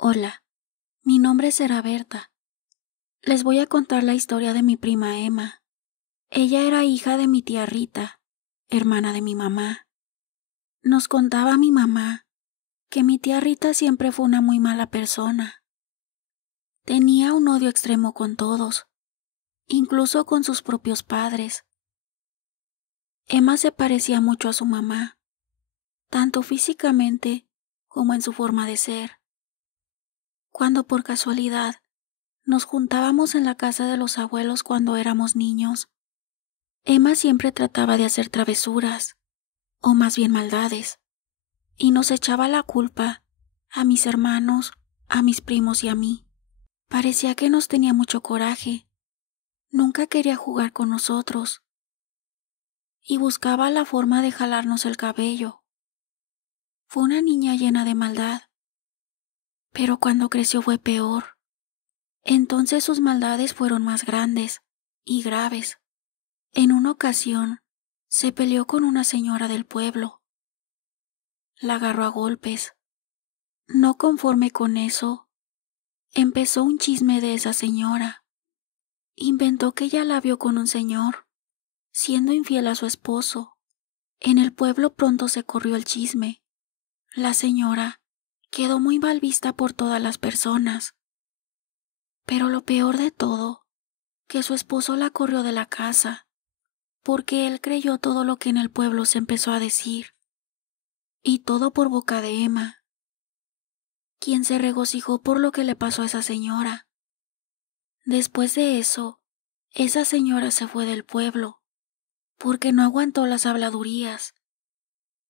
Hola, mi nombre será Berta. Les voy a contar la historia de mi prima Emma. Ella era hija de mi tía Rita, hermana de mi mamá. Nos contaba mi mamá que mi tía Rita siempre fue una muy mala persona. Tenía un odio extremo con todos, incluso con sus propios padres. Emma se parecía mucho a su mamá, tanto físicamente como en su forma de ser. Cuando por casualidad nos juntábamos en la casa de los abuelos cuando éramos niños, Emma siempre trataba de hacer travesuras, o más bien maldades, y nos echaba la culpa a mis hermanos, a mis primos y a mí. Parecía que nos tenía mucho coraje. Nunca quería jugar con nosotros y buscaba la forma de jalarnos el cabello. Fue una niña llena de maldad, pero cuando creció fue peor. Entonces sus maldades fueron más grandes y graves. En una ocasión se peleó con una señora del pueblo. La agarró a golpes. No conforme con eso, empezó un chisme de esa señora. Inventó que ella la vio con un señor, siendo infiel a su esposo. En el pueblo pronto se corrió el chisme. La señora quedó muy mal vista por todas las personas. Pero lo peor de todo, que su esposo la corrió de la casa, porque él creyó todo lo que en el pueblo se empezó a decir. Y todo por boca de Emma, quien se regocijó por lo que le pasó a esa señora. Después de eso, esa señora se fue del pueblo, porque no aguantó las habladurías.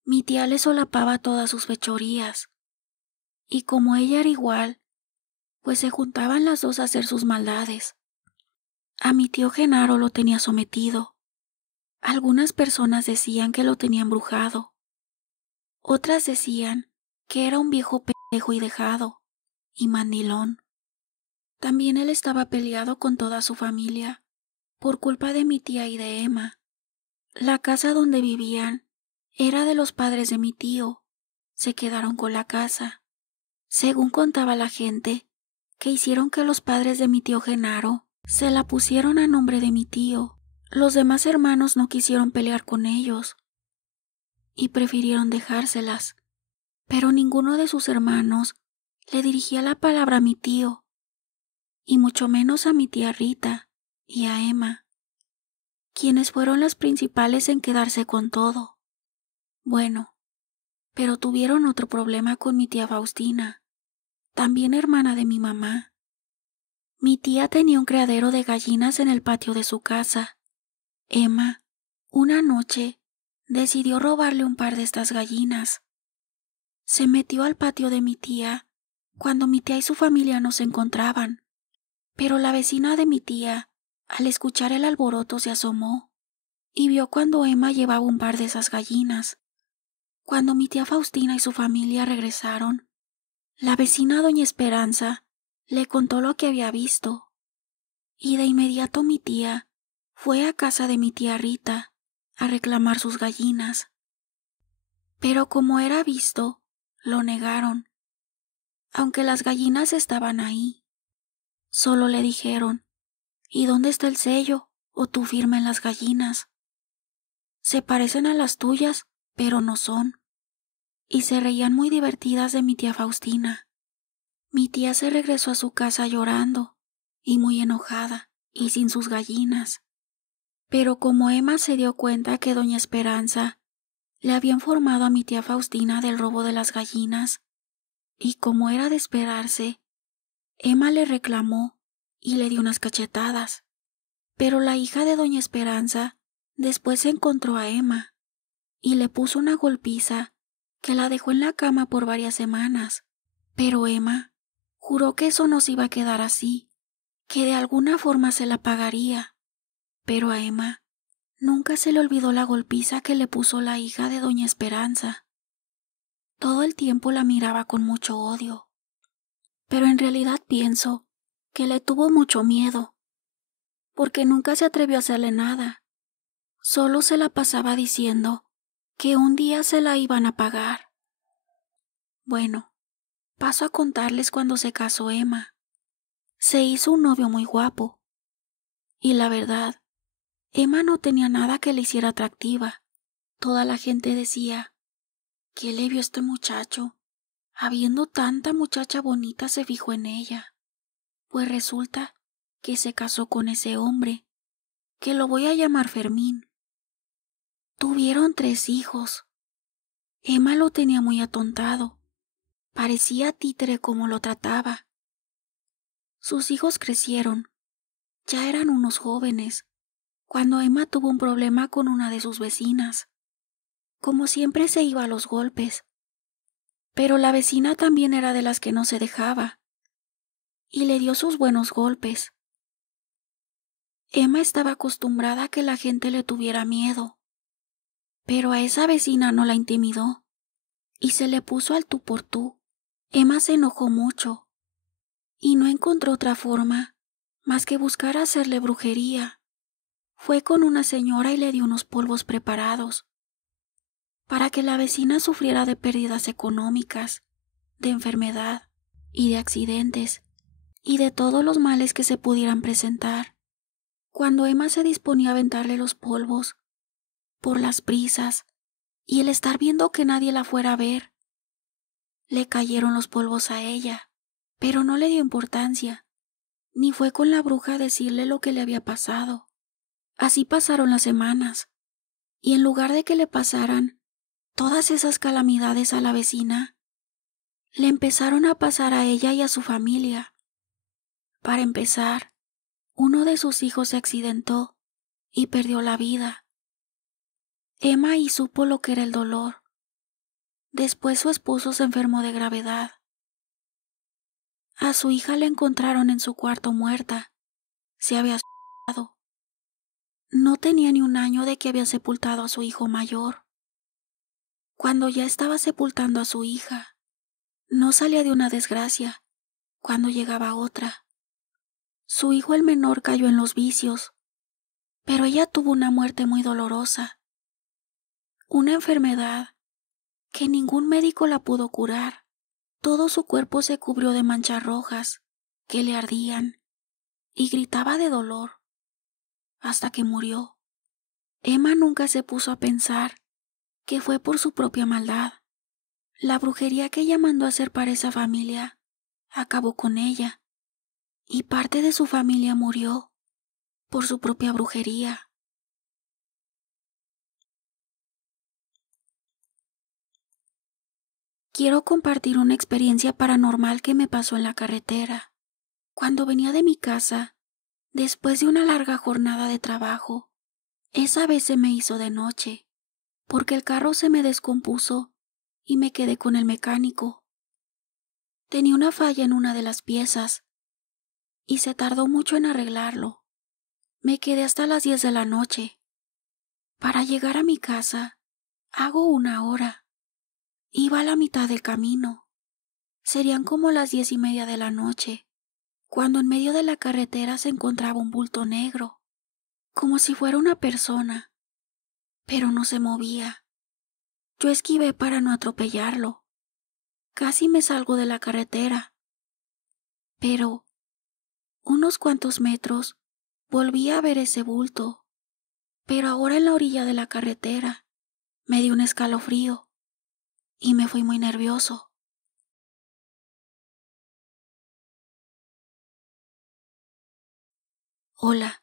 Mi tía le solapaba todas sus fechorías, y como ella era igual, pues se juntaban las dos a hacer sus maldades. A mi tío Genaro lo tenía sometido. Algunas personas decían que lo tenía embrujado. Otras decían que era un viejo pendejo y dejado, y mandilón. También él estaba peleado con toda su familia, por culpa de mi tía y de Emma. La casa donde vivían era de los padres de mi tío. Se quedaron con la casa. Según contaba la gente, que hicieron que los padres de mi tío Genaro se la pusieron a nombre de mi tío. Los demás hermanos no quisieron pelear con ellos y prefirieron dejárselas, pero ninguno de sus hermanos le dirigía la palabra a mi tío, y mucho menos a mi tía Rita y a Emma, quienes fueron las principales en quedarse con todo. Bueno, pero tuvieron otro problema con mi tía Faustina, también hermana de mi mamá. Mi tía tenía un criadero de gallinas en el patio de su casa. Emma, una noche, decidió robarle un par de estas gallinas. Se metió al patio de mi tía cuando mi tía y su familia no se encontraban, pero la vecina de mi tía, al escuchar el alboroto, se asomó y vio cuando Emma llevaba un par de esas gallinas. Cuando mi tía Faustina y su familia regresaron, la vecina doña Esperanza le contó lo que había visto, y de inmediato mi tía fue a casa de mi tía Rita a reclamar sus gallinas. Pero como era visto, lo negaron, aunque las gallinas estaban ahí. Solo le dijeron: ¿y dónde está el sello o tu firma en las gallinas? Se parecen a las tuyas, pero no son. Y se reían muy divertidas de mi tía Faustina. Mi tía se regresó a su casa llorando y muy enojada y sin sus gallinas. Pero como Emma se dio cuenta que doña Esperanza le había informado a mi tía Faustina del robo de las gallinas, y como era de esperarse, Emma le reclamó y le dio unas cachetadas. Pero la hija de doña Esperanza después encontró a Emma y le puso una golpiza que la dejó en la cama por varias semanas. Pero Emma juró que eso no se iba a quedar así, que de alguna forma se la pagaría. Pero a Emma nunca se le olvidó la golpiza que le puso la hija de doña Esperanza. Todo el tiempo la miraba con mucho odio, pero en realidad pienso que le tuvo mucho miedo, porque nunca se atrevió a hacerle nada. Solo se la pasaba diciendo que un día se la iban a pagar. Bueno, Paso a contarles cuando se casó Emma. Se hizo un novio muy guapo. Y la verdad, Emma no tenía nada que le hiciera atractiva. Toda la gente decía, ¿qué le vio este muchacho? Habiendo tanta muchacha bonita se fijó en ella. Pues resulta que se casó con ese hombre, que lo voy a llamar Fermín. Tuvieron 3 hijos. Emma lo tenía muy atontado. Parecía títere como lo trataba. Sus hijos crecieron. Ya eran unos jóvenes, cuando Emma tuvo un problema con una de sus vecinas. Como siempre se iba a los golpes. Pero la vecina también era de las que no se dejaba, y le dio sus buenos golpes. Emma estaba acostumbrada a que la gente le tuviera miedo, pero a esa vecina no la intimidó, y se le puso al tú por tú. Emma se enojó mucho, y no encontró otra forma más que buscar hacerle brujería. Fue con una señora y le dio unos polvos preparados, para que la vecina sufriera de pérdidas económicas, de enfermedad y de accidentes, y de todos los males que se pudieran presentar. Cuando Emma se disponía a aventarle los polvos, por las prisas y el estar viendo que nadie la fuera a ver, le cayeron los polvos a ella, pero no le dio importancia, ni fue con la bruja a decirle lo que le había pasado. Así pasaron las semanas, y en lugar de que le pasaran todas esas calamidades a la vecina, le empezaron a pasar a ella y a su familia. Para empezar, uno de sus hijos se accidentó y perdió la vida. Emma ahí supo lo que era el dolor. Después su esposo se enfermó de gravedad. A su hija la encontraron en su cuarto muerta. Se había suicidado. No tenía ni un año de que había sepultado a su hijo mayor. Cuando ya estaba sepultando a su hija, no salía de una desgracia cuando llegaba otra. Su hijo el menor cayó en los vicios, pero ella tuvo una muerte muy dolorosa. Una enfermedad que ningún médico la pudo curar. Todo su cuerpo se cubrió de manchas rojas que le ardían y gritaba de dolor hasta que murió. Emma nunca se puso a pensar que fue por su propia maldad. La brujería que ella mandó hacer para esa familia acabó con ella, y parte de su familia murió por su propia brujería. Quiero compartir una experiencia paranormal que me pasó en la carretera. Cuando venía de mi casa, después de una larga jornada de trabajo, esa vez se me hizo de noche, porque el carro se me descompuso y me quedé con el mecánico. Tenía una falla en una de las piezas y se tardó mucho en arreglarlo. Me quedé hasta las 10 de la noche. Para llegar a mi casa, hago 1 hora. Iba a la mitad del camino. Serían como las 10:30 de la noche, cuando en medio de la carretera se encontraba un bulto negro, como si fuera una persona, pero no se movía. Yo esquivé para no atropellarlo. Casi me salgo de la carretera. Pero, unos cuantos metros, volví a ver ese bulto, pero ahora en la orilla de la carretera. Me dio un escalofrío y me fui muy nervioso. Hola,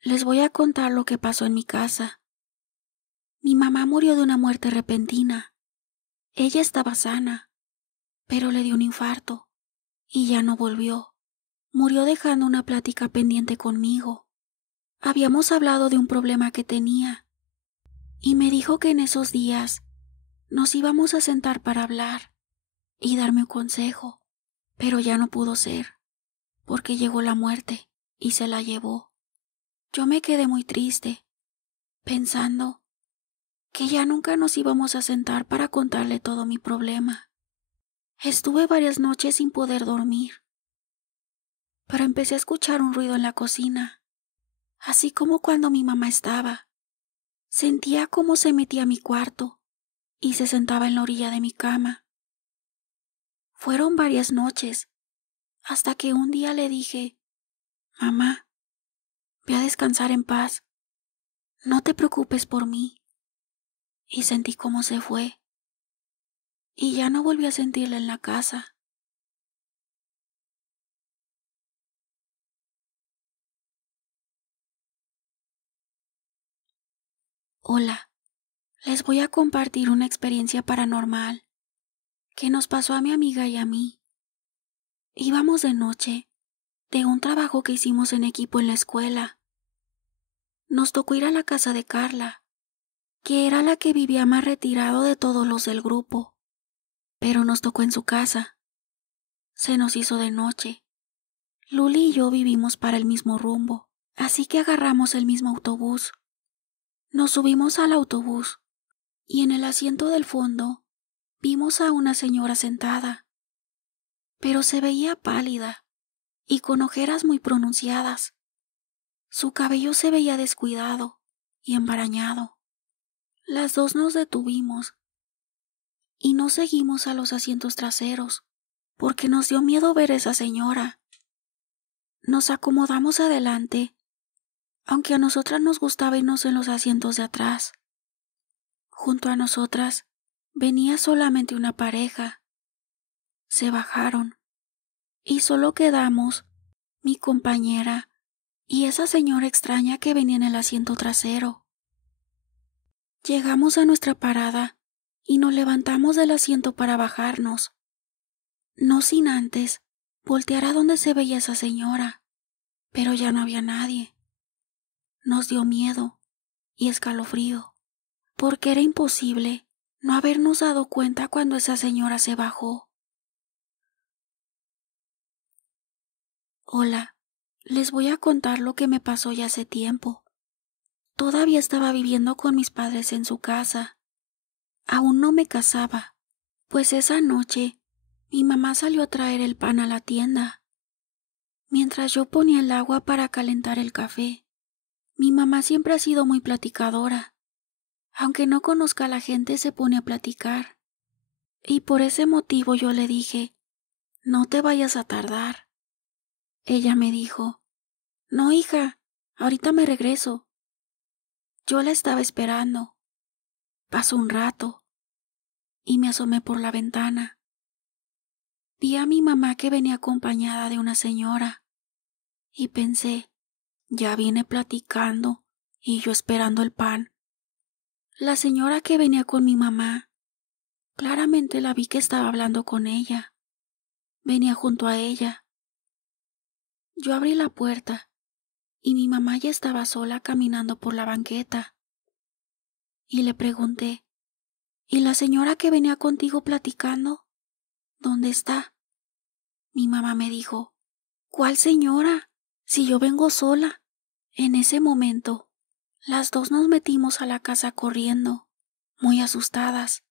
les voy a contar lo que pasó en mi casa. Mi mamá murió de una muerte repentina. Ella estaba sana, pero le dio un infarto y ya no volvió. Murió dejando una plática pendiente conmigo. Habíamos hablado de un problema que tenía y me dijo que en esos días nos íbamos a sentar para hablar y darme un consejo, pero ya no pudo ser, porque llegó la muerte y se la llevó. Yo me quedé muy triste, pensando que ya nunca nos íbamos a sentar para contarle todo mi problema. Estuve varias noches sin poder dormir, pero empecé a escuchar un ruido en la cocina, así como cuando mi mamá estaba. Sentía cómo se metía a mi cuarto y se sentaba en la orilla de mi cama. Fueron varias noches, hasta que un día le dije: Mamá, ve a descansar en paz, no te preocupes por mí. Y sentí cómo se fue, y ya no volví a sentirla en la casa. Hola, les voy a compartir una experiencia paranormal que nos pasó a mi amiga y a mí. Íbamos de noche, de un trabajo que hicimos en equipo en la escuela. Nos tocó ir a la casa de Carla, que era la que vivía más retirado de todos los del grupo, pero nos tocó en su casa. Se nos hizo de noche. Luli y yo vivimos para el mismo rumbo, así que agarramos el mismo autobús. Nos subimos al autobús y en el asiento del fondo vimos a una señora sentada, pero se veía pálida y con ojeras muy pronunciadas. Su cabello se veía descuidado y embarañado. Las dos nos detuvimos y no seguimos a los asientos traseros porque nos dio miedo ver a esa señora. Nos acomodamos adelante, aunque a nosotras nos gustaba irnos en los asientos de atrás. Junto a nosotras venía solamente una pareja. Se bajaron y solo quedamos mi compañera y esa señora extraña que venía en el asiento trasero. Llegamos a nuestra parada y nos levantamos del asiento para bajarnos, no sin antes voltear a donde se veía esa señora, pero ya no había nadie. Nos dio miedo y escalofrío, porque era imposible no habernos dado cuenta cuando esa señora se bajó. Hola, les voy a contar lo que me pasó ya hace tiempo. Todavía estaba viviendo con mis padres en su casa. Aún no me casaba, pues esa noche mi mamá salió a traer el pan a la tienda. Mientras yo ponía el agua para calentar el café, mi mamá siempre ha sido muy platicadora. Aunque no conozca a la gente, se pone a platicar. Y por ese motivo yo le dije: no te vayas a tardar. Ella me dijo: no, hija, ahorita me regreso. Yo la estaba esperando. Pasó un rato y me asomé por la ventana. Vi a mi mamá que venía acompañada de una señora y pensé: ya viene platicando y yo esperando el pan. La señora que venía con mi mamá, claramente la vi que estaba hablando con ella. Venía junto a ella. Yo abrí la puerta y mi mamá ya estaba sola caminando por la banqueta. Y le pregunté: ¿y la señora que venía contigo platicando? ¿Dónde está? Mi mamá me dijo: ¿cuál señora? Si yo vengo sola. En ese momento, las dos nos metimos a la casa corriendo, muy asustadas.